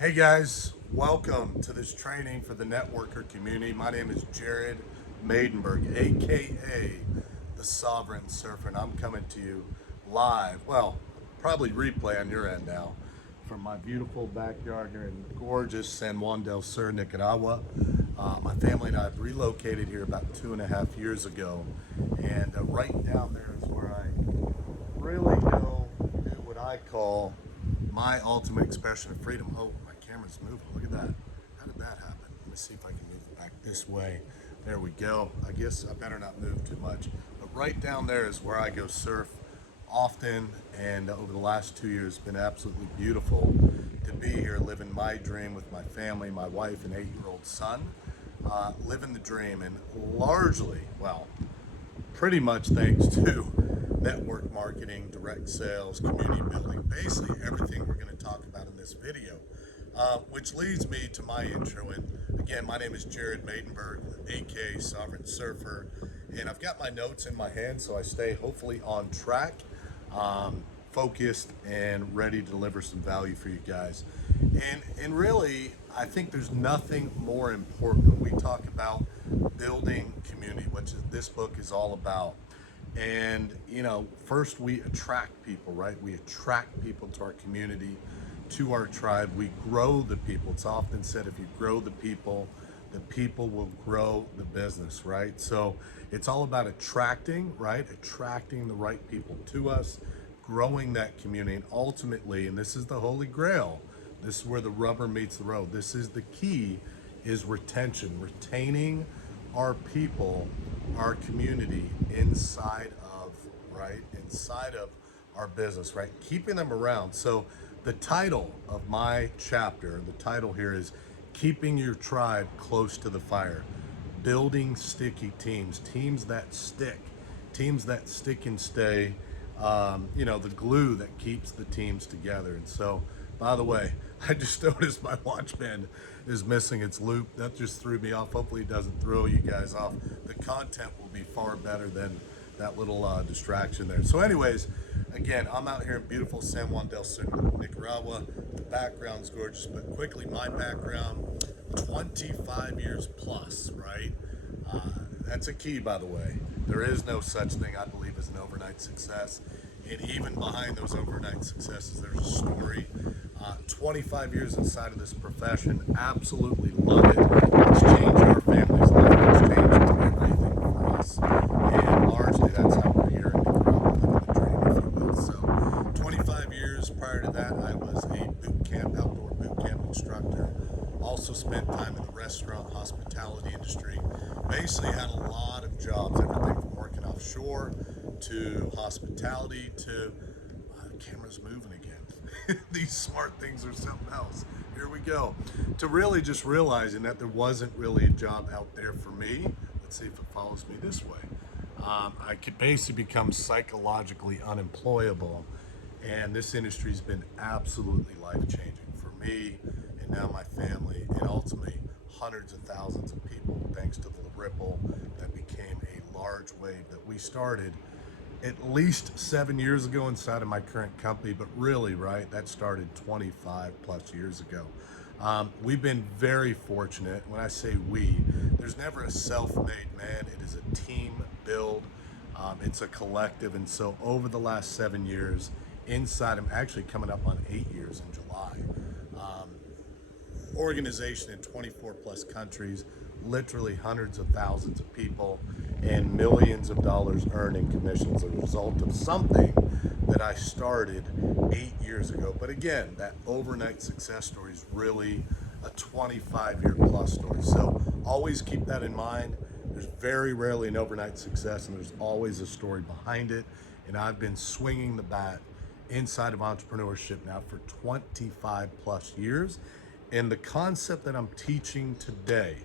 Hey guys, welcome to this training for the networker community. My name is Jared Maidenberg, aka the Sovereign Surfer, and I'm coming to you live. Well, probably replay on your end now from my beautiful backyard here in gorgeous San Juan del Sur, Nicaragua. My family and I have relocated here about 2.5 years ago, and right down there is where I really do what I call my ultimate expression of freedom. Oh, my camera's moving. Look at that. How did that happen? Let me see if I can move it back this way. There we go. I guess I better not move too much. But right down there is where I go surf often, and over the last 2 years, it's been absolutely beautiful to be here, living my dream with my family, my wife, and 8-year-old son. Living the dream, and largely, well, pretty much thanks to network marketing, direct sales, community building, basically everything we're going to talk about in this video. Which leads me to my intro. And again, my name is Jared Maidenberg, aka Sovereign Surfer, and I've got my notes in my hand so I stay hopefully on track, focused, and ready to deliver some value for you guys. And really, I think there's nothing more important when we talk about building community, which is this book is all about. And first we attract people, right? We attract people to our community, to our tribe. We grow the people. It's often said if you grow the people will grow the business, right? So it's all about attracting, right? Attracting the right people to us, growing that community, and ultimately, and this is the holy grail, this is where the rubber meets the road. This is the key, is retention, retaining our people, our community inside of, right? Inside of our business, right? Keeping them around. So the title of my chapter, the title here is Keeping Your Tribe Close to the Fire. Building sticky teams, teams that stick and stay, the glue that keeps the teams together. And so, by the way, I just noticed my watch band is missing its loop. That just threw me off. Hopefully it doesn't throw you guys off. The content will be far better than that little distraction there. So anyways, again, I'm out here in beautiful San Juan del Sur, Nicaragua. The background's gorgeous, but quickly, my background, 25 years plus, right? That's a key, by the way. There is no such thing, I believe, as an overnight success. And even behind those overnight successes, there's a story. 25 years inside of this profession, absolutely love it. It's changed our family's life. It's changed everything for us. And largely, that's how we're here in Nicaragua, living the dream, if you will. So 25 years prior to that, I was a outdoor boot camp instructor. Also spent time in the restaurant hospitality industry. Basically had a lot of jobs, everything from working offshore to hospitality to camera's moving again. These smart things are something else. Here we go. To really just realizing that there wasn't really a job out there for me. Let's see if it follows me this way. I could basically become psychologically unemployable, and this industry's been absolutely life-changing for me and now my family, and ultimately hundreds of thousands of people, thanks to the ripple that became a large wave that we started at least 7 years ago inside of my current company, but really, right, that started 25 plus years ago. We've been very fortunate. When I say we, there's never a self-made man. It is a team build. It's a collective. And so over the last 7 years, inside, I'm actually coming up on 8 years in July. Organization in 24 plus countries, literally hundreds of thousands of people, and millions of dollars earned in commissions as a result of something that I started 8 years ago. But again, that overnight success story is really a 25-year plus story. So always keep that in mind. There's very rarely an overnight success, and there's always a story behind it. And I've been swinging the bat inside of entrepreneurship now for 25 plus years. And the concept that I'm teaching today,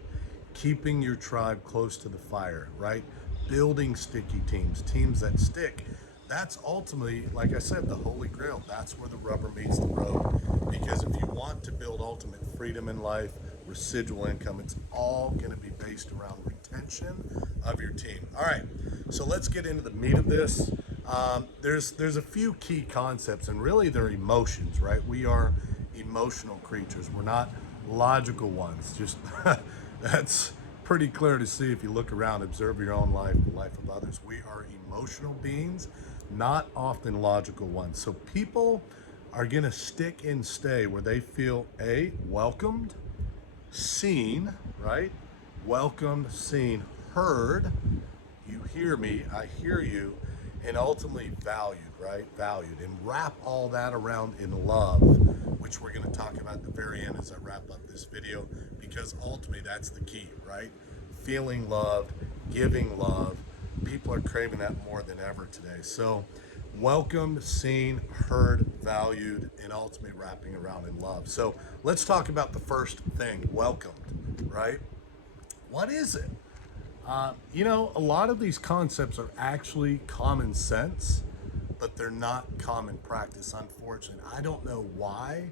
keeping your tribe close to the fire, right? Building sticky teams, teams that stick. That's ultimately, like I said, the holy grail. That's where the rubber meets the road. Because if you want to build ultimate freedom in life, residual income, it's all going to be based around retention of your team. All right, so let's get into the meat of this. There's a few key concepts, and really they're emotions, right? We are emotional creatures. We're not logical ones. Just that's pretty clear to see if you look around, observe your own life, the life of others. We are emotional beings, not often logical ones. So people are going to stick and stay where they feel welcomed, seen, right? Welcomed, seen, heard. You hear me, I hear you, and ultimately valued, right? Valued. And wrap all that around in love, which we're going to talk about at the very end as I wrap up this video, because ultimately that's the key, right? Feeling loved, giving love. People are craving that more than ever today. So welcomed, seen, heard, valued, and ultimately wrapping around in love. So let's talk about the first thing, welcomed, right? What is it? A lot of these concepts are actually common sense, but they're not common practice, unfortunately. I don't know why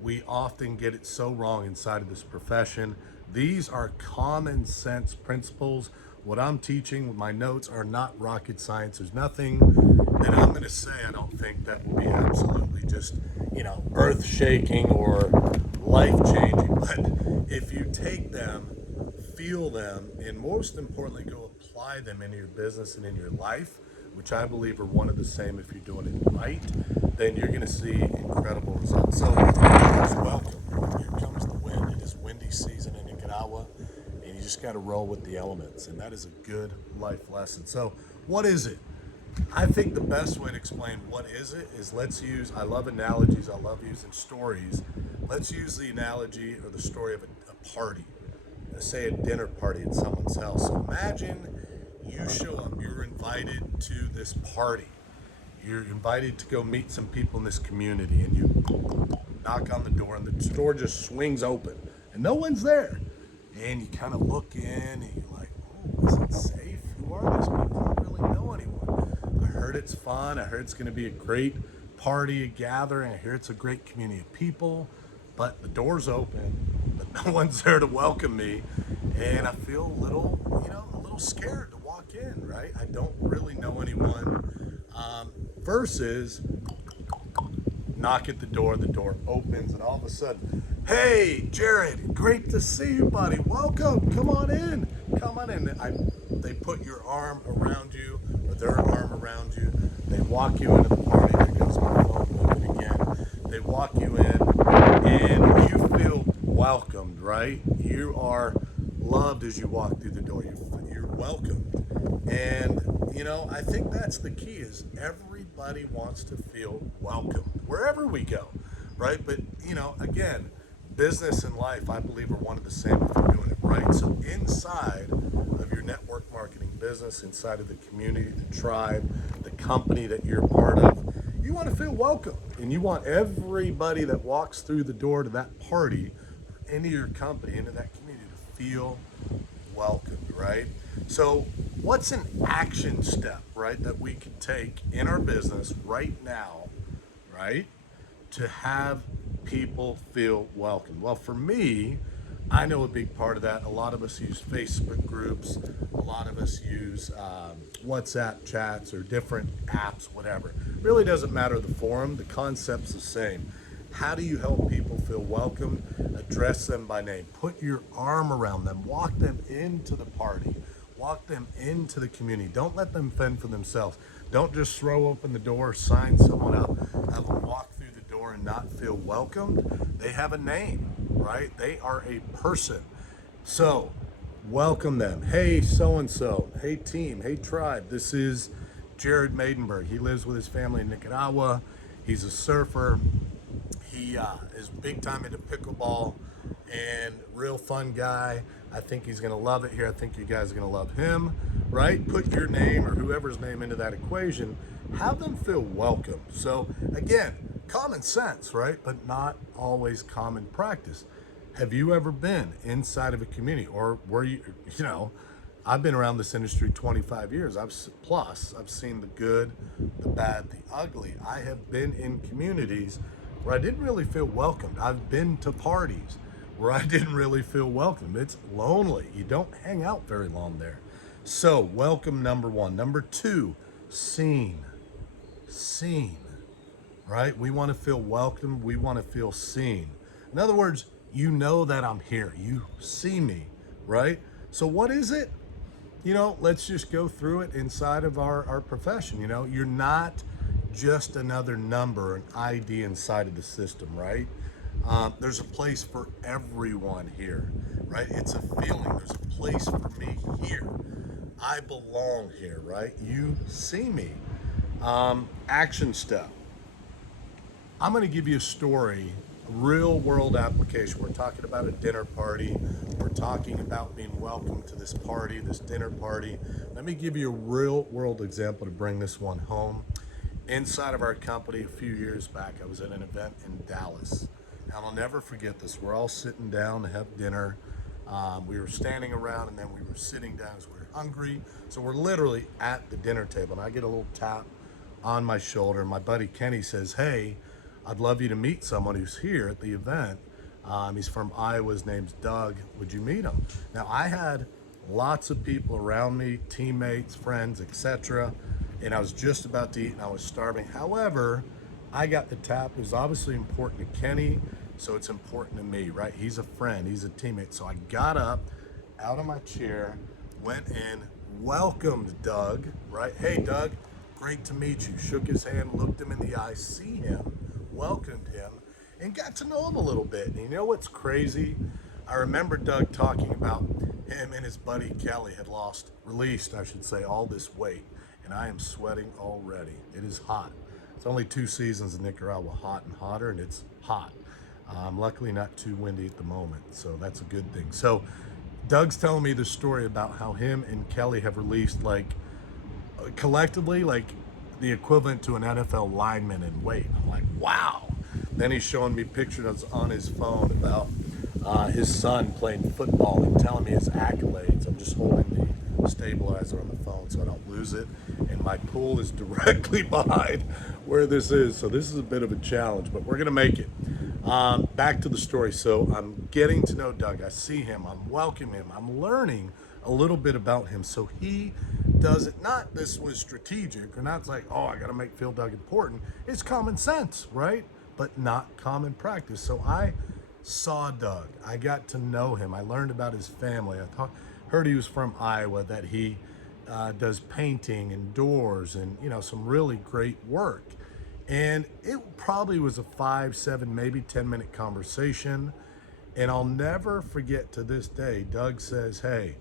we often get it so wrong inside of this profession. These are common sense principles. What I'm teaching with my notes are not rocket science. There's nothing that I'm going to say, I don't think, that will be absolutely just, earth shaking or life changing. But if you take them, feel them, and most importantly, go apply them into your business and in your life, which I believe are one of the same if you're doing it right, then you're going to see incredible results. So, welcome. Here comes the wind. It is windy season in Nicaragua, and you just got to roll with the elements, and that is a good life lesson. So, what is it? I think the best way to explain what is it is I love analogies, I love using stories. Let's use the analogy or the story of a party. Say a dinner party at someone's house. So imagine you show up, you're invited to this party. You're invited to go meet some people in this community, and you knock on the door, and the door just swings open, and no one's there. And you kind of look in, and you're like, oh, is it safe? Who are these people? I don't really know anyone. I heard it's fun. I heard it's going to be a great party, a gathering. I hear it's a great community of people, but the door's open. But no one's there to welcome me, and I feel a little scared to walk in, right? I don't really know anyone. Versus knock at the door opens, and all of a sudden, hey, Jared, great to see you, buddy. Welcome, come on in. They put your arm around you, or their arm around you. They walk you into the party. There goes my phone moving again. They walk you in, and you feel welcomed, right? You are loved as you walk through the door. You're welcomed. And, I think that's the key is everybody wants to feel welcome wherever we go, right? But, again, business and life, I believe, are one of the same if you're doing it right. So inside of your network marketing business, inside of the community, the tribe, the company that you're a part of, you want to feel welcome. And you want everybody that walks through the door to that party, into your company, into that community to feel welcomed, right? So what's an action step, right, that we can take in our business right now, right, to have people feel welcome? Well, for me, I know a big part of that. A lot of us use Facebook groups. A lot of us use WhatsApp chats or different apps, whatever. Really doesn't matter the forum. The concept's the same. How do you help people feel welcome? Address them by name. Put your arm around them. Walk them into the party. Walk them into the community. Don't let them fend for themselves. Don't just throw open the door, sign someone up, have them walk through the door and not feel welcomed. They have a name, right? They are a person. So welcome them. Hey, so-and-so. Hey, team. Hey, tribe. This is Jared Maidenberg. He lives with his family in Nicaragua. He's a surfer. He is big time into pickleball and real fun guy. I think he's going to love it here. I think you guys are going to love him, right? Put your name or whoever's name into that equation. Have them feel welcome. So again, common sense, right? But not always common practice. Have you ever been inside of a community, or were you, I've been around this industry 25 years. I've seen the good, the bad, the ugly. I have been in communities where I didn't really feel welcomed. I've been to parties where I didn't really feel welcome. It's lonely. You don't hang out very long there. So welcome, number one. Number two, seen. right? We want to feel welcomed. We want to feel seen. In other words, you know that I'm here. You see me, right? So what is it? Let's just go through it inside of our profession. You're not just another number, an ID inside of the system, right? There's a place for everyone here, right? It's a feeling. There's a place for me here. I belong here, right? You see me. Action step. I'm going to give you a story, a real world application. We're talking about a dinner party. We're talking about being welcomed to this party, this dinner party. Let me give you a real world example to bring this one home. Inside of our company a few years back, I was at an event in Dallas. And I'll never forget this. We're all sitting down to have dinner. We were standing around and then we were sitting down because we were hungry. So we're literally at the dinner table and I get a little tap on my shoulder. My buddy Kenny says, "Hey, I'd love you to meet someone who's here at the event. He's from Iowa. His name's Doug. Would you meet him?" Now, I had lots of people around me, teammates, friends, etc. And I was just about to eat and I was starving. However, I got the tap. It was obviously important to Kenny, so it's important to me, right? He's a friend. He's a teammate. So I got up out of my chair, went in, welcomed Doug, right? "Hey, Doug, great to meet you." Shook his hand, looked him in the eye, see him, welcomed him, and got to know him a little bit. And you know what's crazy? I remember Doug talking about him and his buddy Kelly had released, I should say, all this weight. And I am sweating already. It is hot. It's only 2 seasons in Nicaragua, hot and hotter, and it's hot. Luckily not too windy at the moment, so that's a good thing. So Doug's telling me the story about how him and Kelly have released collectively the equivalent to an NFL lineman in weight. I'm like, wow. Then he's showing me pictures on his phone about his son playing football and telling me his accolades. I'm just holding the stabilizer on the phone so I don't lose it. And my pool is directly behind where this is. So this is a bit of a challenge, but we're going to make it. Back to the story. So I'm getting to know Doug. I see him. I'm welcoming him. I'm learning a little bit about him. So he does it. Not this was strategic or not like, oh, I got to feel Doug important. It's common sense, right? But not common practice. So I saw Doug. I got to know him. I learned about his family. Heard he was from Iowa, that he does painting and doors and, some really great work. And it probably was a 5, 7, maybe 10-minute conversation. And I'll never forget to this day, Doug says, "Hey,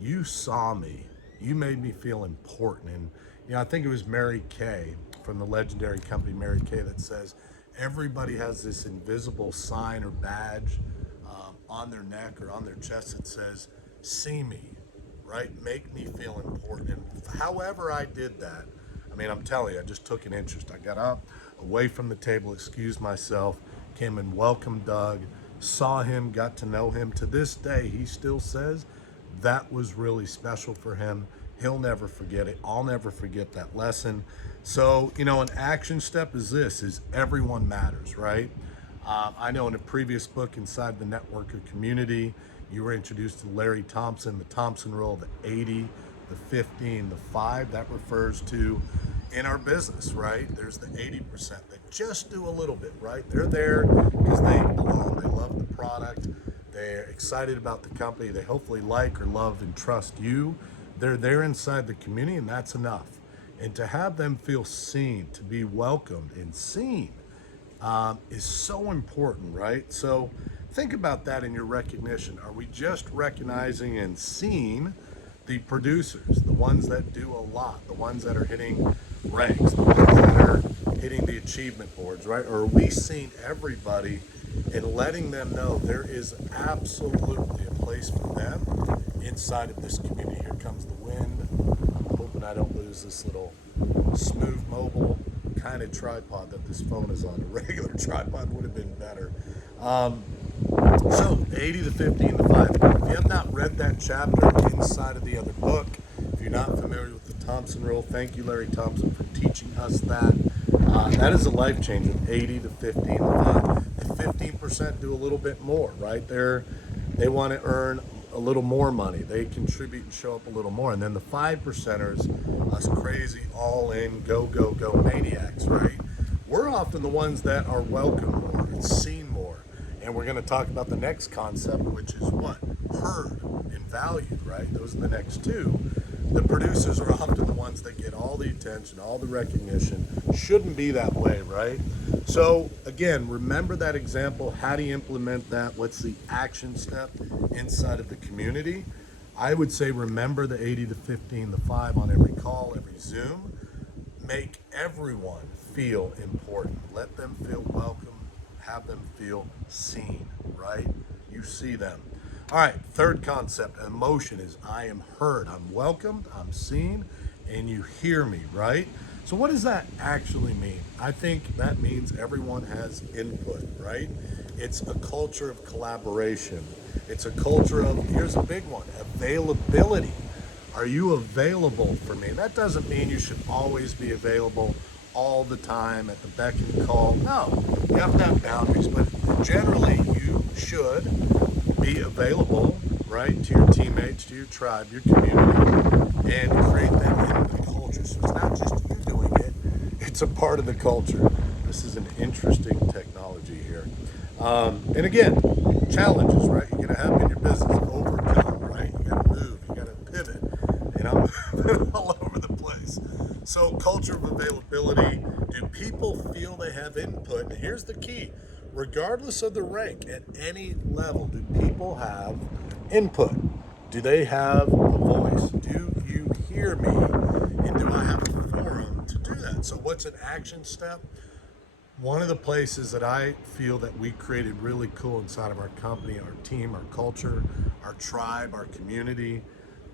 you saw me. You made me feel important." And, I think it was Mary Kay from the legendary company Mary Kay that says, everybody has this invisible sign or badge on their neck or on their chest that says, "See me," right? Make me feel important. And however I did that, I'm telling you, I just took an interest. I got up, away from the table, excused myself, came and welcomed Doug, saw him, got to know him. To this day, he still says that was really special for him. He'll never forget it. I'll never forget that lesson. So, an action step is everyone matters, right? I know in a previous book inside the networker community, you were introduced to Larry Thompson, the Thompson rule, the 80, the 15, the 5. That refers to, in our business, right? There's the 80% that just do a little bit, right? They're there because they belong. They love the product. They're excited about the company. They hopefully like or love and trust you. They're there inside the community, and that's enough. And to have them feel seen, to be welcomed and seen, is so important, right? So think about that in your recognition. Are we just recognizing and seeing the producers, the ones that do a lot, the ones that are hitting ranks, the ones that are hitting the achievement boards, right? Or are we seeing everybody and letting them know there is absolutely a place for them inside of this community? Here comes the wind. I'm hoping I don't lose this little smooth mobile kind of tripod that this phone is on. A regular tripod would have been better. So 80, the 15, the 5. If you have not read that chapter inside of the other book, if you're not familiar with the Thompson rule, thank you, Larry Thompson, for teaching us that. That is a life changer. 80, the 15, the 5. The 15% do a little bit more, right? They want to earn a little more money. They contribute and show up a little more. And then the 5%ers, us crazy, all in, go, go, go maniacs, right? We're they're often the ones that are welcome more, seen more. And we're going to talk about the next concept, which is what? Heard and valued, right? Those are the next two. The producers are often the ones that get all the attention, all the recognition. Shouldn't be that way, right? So again, remember that example. How do you implement that? What's the action step inside of the community? I would say remember the 80, the 15, the 5 on every call, every Zoom. Make everyone feel important. Let them feel welcome. Have them feel seen, right? You see them. All right, third concept, emotion is I am heard. I'm welcomed, I'm seen, and you hear me, right? So what does that actually mean? I think that means everyone has input, right? It's a culture of collaboration. It's a culture of, here's a big one, availability. Are you available for me? That doesn't mean you should always be available all the time at the beck and call. No, you have to have boundaries, but generally you should be available, right, to your teammates, to your tribe, your community, and create that into the culture. So it's not just you doing it, it's a part of the culture. This is an interesting technology here. And again, challenges, right? You're going to have in your business, overcome, right? You got to move, you got to pivot. And I'm moving all over the place. So culture of availability, do people feel they have input? And here's the key. Regardless of the rank, at any level, do people have input? Do they have a voice? Do you hear me? And do I have a forum to do that? So what's an action step? One of the places that I feel that we created really cool inside of our company, our team, our culture, our tribe, our community,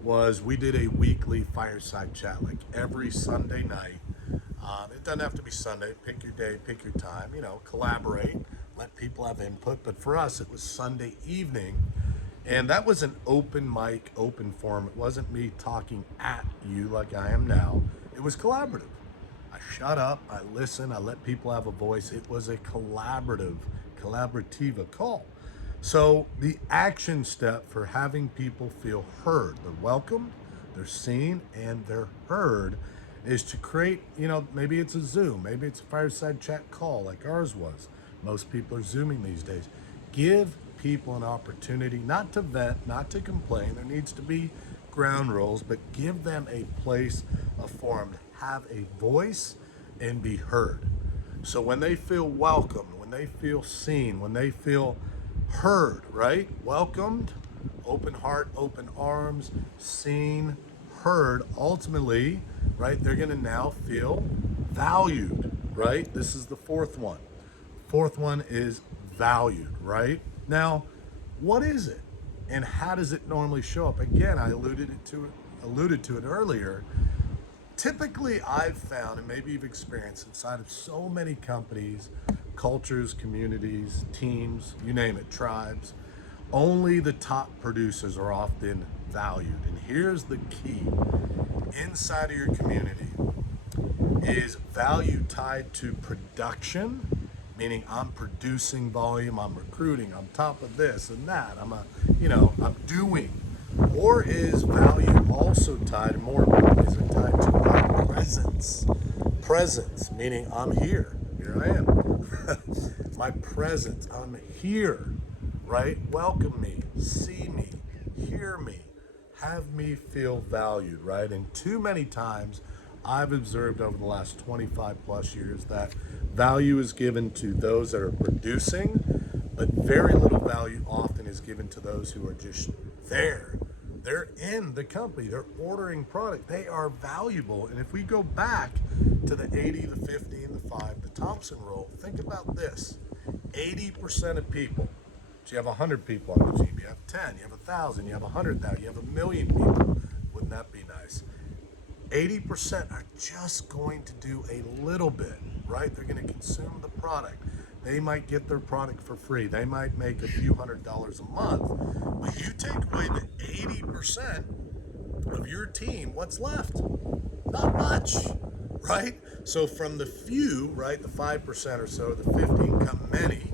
was we did a weekly fireside chat, like every Sunday night. It doesn't have to be Sunday. Pick your day, pick your time, collaborate, let people have input. But for us, it was Sunday evening. And that was an open mic, open forum. It wasn't me talking at you like I am now. It was collaborative. I shut up, I listen, I let people have a voice. It was a collaborative call. So the action step for having people feel heard, they're welcomed, they're seen, and they're heard, is to create, maybe it's a Zoom, maybe it's a fireside chat call like ours was. Most people are Zooming these days. Give people an opportunity not to vent, not to complain. There needs to be ground rules, but give them a place, a forum to have a voice and be heard. So when they feel welcomed, when they feel seen, when they feel heard, right? Welcomed, open heart, open arms, seen, heard, ultimately, right? They're going to now feel valued, right? This is the fourth one. Fourth one is valued, right? Now, what is it? And how does it normally show up? Again, I alluded to it earlier. Typically, I've found, and maybe you've experienced inside of so many companies, cultures, communities, teams, you name it, tribes, only the top producers are often valued. And here's the key. Inside of your community, is value tied to production, meaning I'm producing volume, I'm recruiting, I'm top of this and that, I'm doing, or is value also tied, more important, is it tied to my presence? Presence, meaning I'm here I am. My presence, I'm here, right? Welcome me, see me, hear me, have me feel valued, right? And too many times I've observed over the last 25 plus years that value is given to those that are producing, but very little value often is given to those who are just there. They're in the company, they're ordering product, they are valuable. And if we go back to the 80, the 50, and the 5, the Thompson rule, think about this. 80% of people, so you have 100 people on the team, you have 10, you have 1,000, you have 100,000, you have 1,000,000 people. Wouldn't that be nice? 80% are just going to do a little bit, right? They're going to consume the product. They might get their product for free. They might make a few $100s a month. But you take away the 80% of your team, what's left? Not much, right? So from the few, right, the 5% or so, the 15 come many,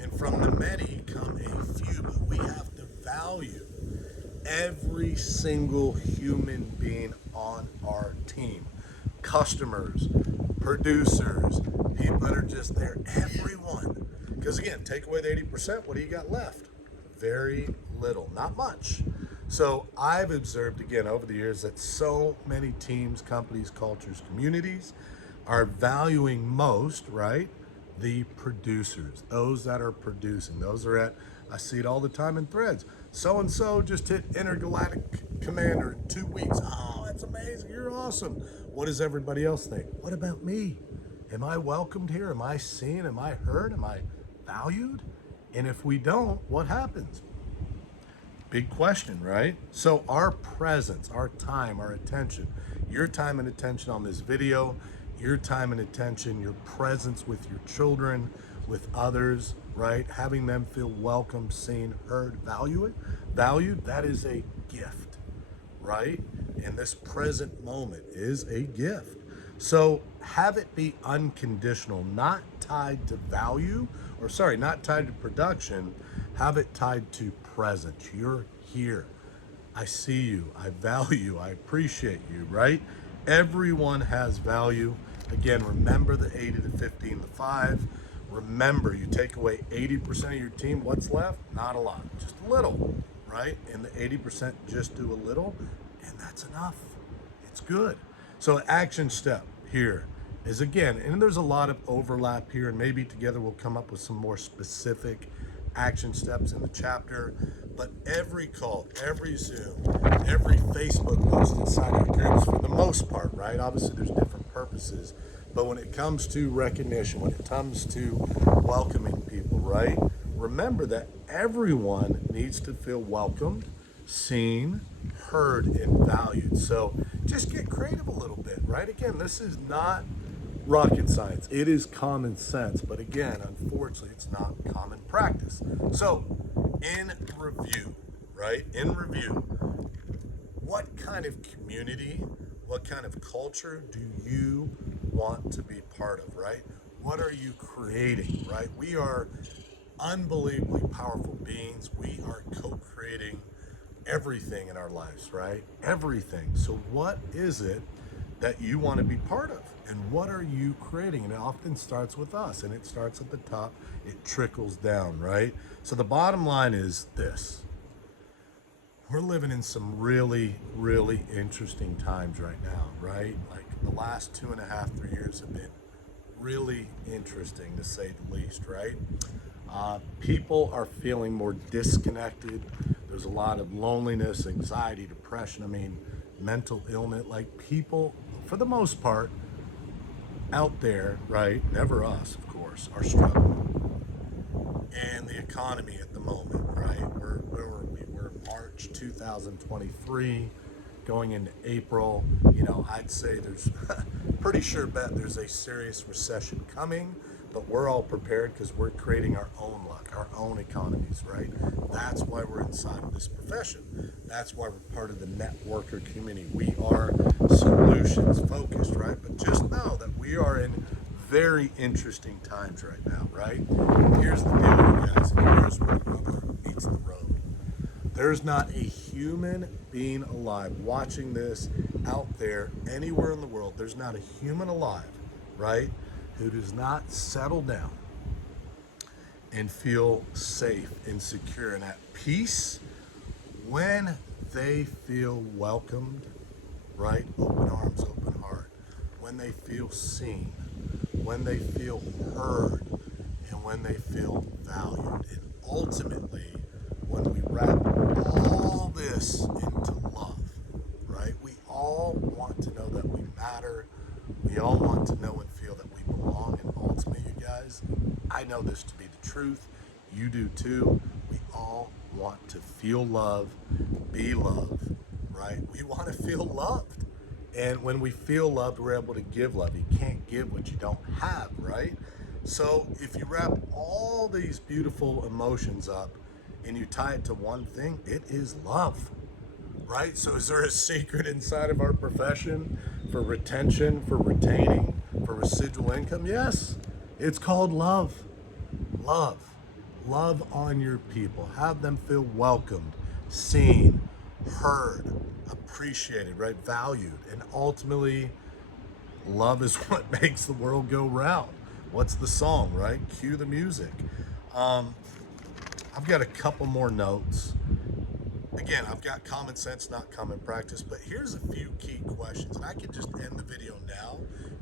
and from the many come a few. But we have to value every single human being on our team. Customers, producers, people that are just there, everyone. Because again, take away the 80%, what do you got left? Very little, not much. So I've observed again over the years that so many teams, companies, cultures, communities are valuing most, right? The producers, those that are producing, those are at, I see it all the time in threads. So and so just hit intergalactic commander in 2 weeks. Oh, that's amazing. You're awesome. What does everybody else think? What about me? Am I welcomed here? Am I seen? Am I heard? Am I valued? And if we don't, what happens? Big question, right? So our presence, our time, our attention, your time and attention on this video, your time and attention, your presence with your children, with others, right? Having them feel welcome, seen, heard, valued, that is a gift, right? And this present moment is a gift. So have it be unconditional, not tied to value, not tied to production, have it tied to presence. You're here. I see you. I value you. I appreciate you, right? Everyone has value. Again, remember the 80 to 15 to 5. Remember, you take away 80% of your team, what's left? Not a lot, just a little, right? And the 80% just do a little, and that's enough. It's good. So action step here is again, and there's a lot of overlap here, and maybe together we'll come up with some more specific action steps in the chapter. But every call, every Zoom, every Facebook post inside our groups, for the most part, right? Obviously, there's different purposes. But when it comes to recognition, when it comes to welcoming people, right? Remember that everyone needs to feel welcomed, seen, heard, and valued. So just get creative a little bit, right? Again, this is not rocket science. It is common sense. But again, unfortunately, it's not common practice. So in review, right? In review, what kind of community, what kind of culture do you want to be part of, right? What are you creating, right? We are unbelievably powerful beings. We are co-creating everything in our lives, right? Everything. So what is it that you want to be part of? And what are you creating? And it often starts with us, and it starts at the top. It trickles down, right? So the bottom line is this. We're living in some really, really interesting times right now, right? Like the last 2.5, 3 years have been really interesting, to say the least, right? People are feeling more disconnected. There's a lot of loneliness, anxiety, depression. I mean, mental illness. Like people, for the most part, out there, right? Never us, of course, are struggling. And the economy at the moment, right? Where were we? We're March 2023, going into April. You know, I'd say there's pretty sure bet there's a serious recession coming, but we're all prepared because we're creating our own luck, our own economies, right? That's why we're inside of this profession. That's why we're part of the networker community. We are solutions focused, right? But just know that we are in very interesting times right now, right? Here's the deal, you guys. Here's where the rubber meets the road. There's not a human being alive watching this out there anywhere in the world. There's not a human alive, right, who does not settle down and feel safe and secure and at peace when they feel welcomed, right? Open arms, open heart. When they feel seen, when they feel heard, and when they feel valued. And ultimately, when we wrap all this into love, right? We all want to know that we matter. We all want to know and feel that we belong. And ultimately, you guys, I know this to be the truth. You do too. We all want to feel love, be loved, right? We want to feel loved. And when we feel loved, we're able to give love. You can't give what you don't have, right? So if you wrap all these beautiful emotions up and you tie it to one thing, it is love, right? So is there a secret inside of our profession for retention, for retaining, for residual income? Yes, it's called love. Love. Love on your people. Have them feel welcomed, seen, heard, appreciated, right? Valued. And ultimately, love is what makes the world go round. What's the song, right? Cue the music. Um, I've got a couple more notes. Again, I've got common sense, not common practice, but here's a few key questions. And I can just end the video now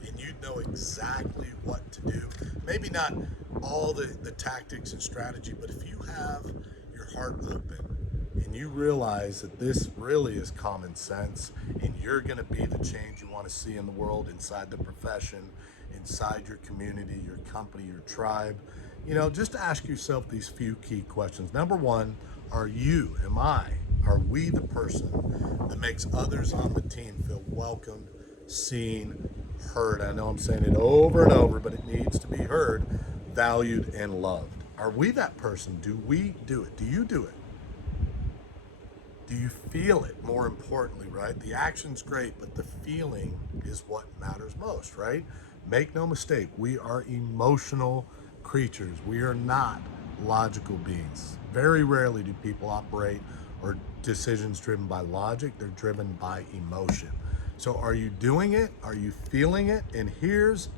and you'd know exactly what to do. Maybe not all the tactics and strategy, but if you have your heart open and you realize that this really is common sense and you're going to be the change you want to see in the world, inside the profession, inside your community, your company, your tribe, just ask yourself these few key questions. Number one, are we the person that makes others on the team feel welcomed, seen, heard? I know I'm saying it over and over, but it needs to be heard, valued, and loved. Are we that person? Do we do it? Do you do it? Do you feel it? More importantly, right? The action's great, but the feeling is what matters most, right? Make no mistake, we are emotional creatures. We are not logical beings. Very rarely do people operate or decisions driven by logic, they're driven by emotion. So are you doing it? Are you feeling it? And here's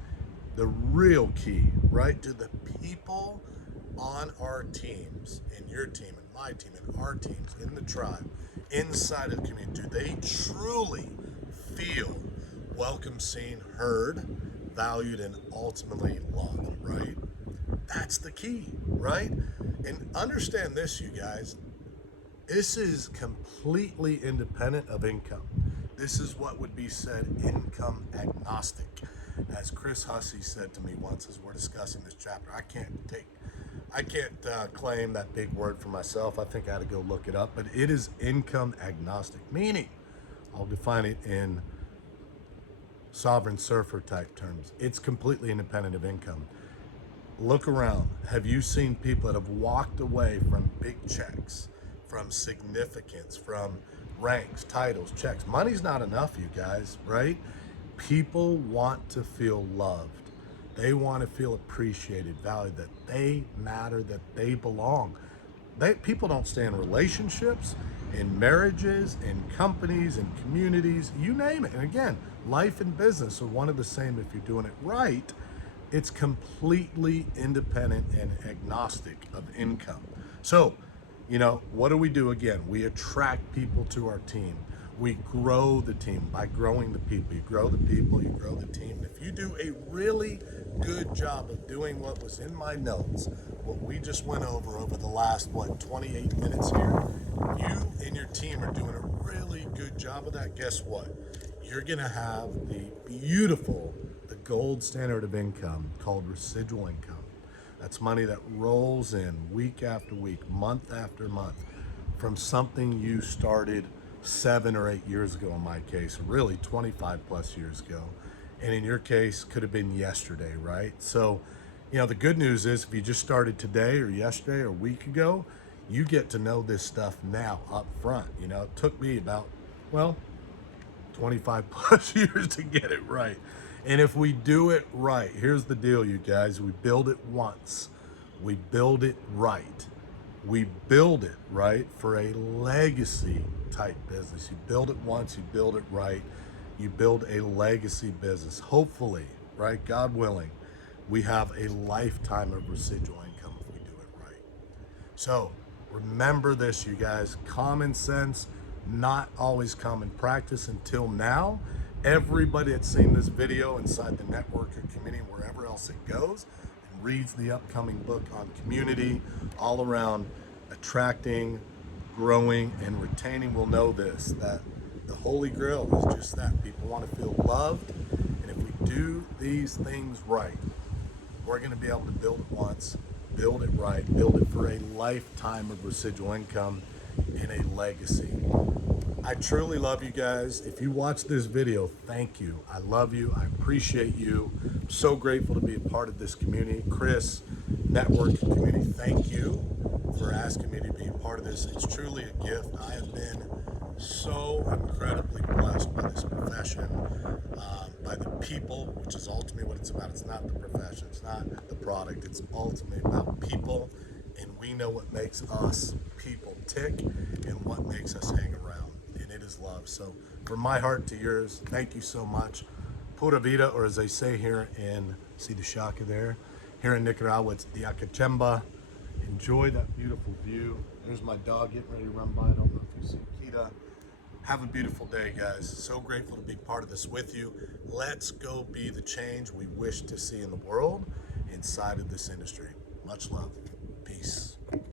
the real key, right? Do the people on our teams, in your team, in my team, in our teams, in the tribe, inside of the community, do they truly feel welcome, seen, heard, valued, and ultimately loved, right? That's the key, right? And understand this, you guys, this is completely independent of income. This is what would be said income agnostic. As Chris Hussey said to me once as we're discussing this chapter, I can't claim that big word for myself. I think I had to go look it up, but it is income agnostic, meaning I'll define it in sovereign surfer type terms. It's completely independent of income. Look around. Have you seen people that have walked away from big checks, from significance, from ranks, titles, checks? Money's not enough, you guys, right? People want to feel loved. They want to feel appreciated, valued, that they matter, that they belong. People don't stay in relationships, in marriages, in companies, in communities, you name it. And again, life and business are one of the same if you're doing it right. It's completely independent and agnostic of income. So, what do we do? Again, we attract people to our team. We grow the team by growing the people. You grow the people, you grow the team. And if you do a really good job of doing what was in my notes, what we just went over the last, 28 minutes here, you and your team are doing a really good job of that. Guess what? You're going to have the gold standard of income called residual income. That's money that rolls in week after week, month after month, from something you started 7 or 8 years ago, in my case, really 25 plus years ago. And in your case, could have been yesterday, right? So, the good news is if you just started today or yesterday or a week ago, you get to know this stuff now up front. It took me about, 25 plus years to get it right. And if we do it right, here's the deal, you guys. We build it once. We build it right. We build it right for a legacy type business. You build it once, you build it right. You build a legacy business. Hopefully, right, God willing, we have a lifetime of residual income if we do it right. So remember this, you guys. Common sense, not always common practice until now. Everybody that's seen this video inside the network or community, wherever else it goes, and reads the upcoming book on community, all around attracting, growing, and retaining will know this, that the Holy Grail is just that. People want to feel loved, and if we do these things right, we're going to be able to build it once, build it right, build it for a lifetime of residual income and a legacy. I truly love you guys. If you watch this video, thank you. I love you. I appreciate you. I'm so grateful to be a part of this community. Chris, network community, thank you for asking me to be a part of this. It's truly a gift. I have been so incredibly blessed by this profession, by the people, which is ultimately what it's about. It's not the profession, it's not the product, it's ultimately about people, and we know what makes us people tick and what makes us hang around, and it is love. So from my heart to yours, thank you so much. Pura vida, or as they say here in See the shaka there. Here in Nicaragua, it's the Acachemba. Enjoy that beautiful view. There's my dog getting ready to run by. I don't know if you see Kita. Have a beautiful day, guys. So grateful to be part of this with you. Let's go be the change we wish to see in the world inside of this industry. Much love. Peace.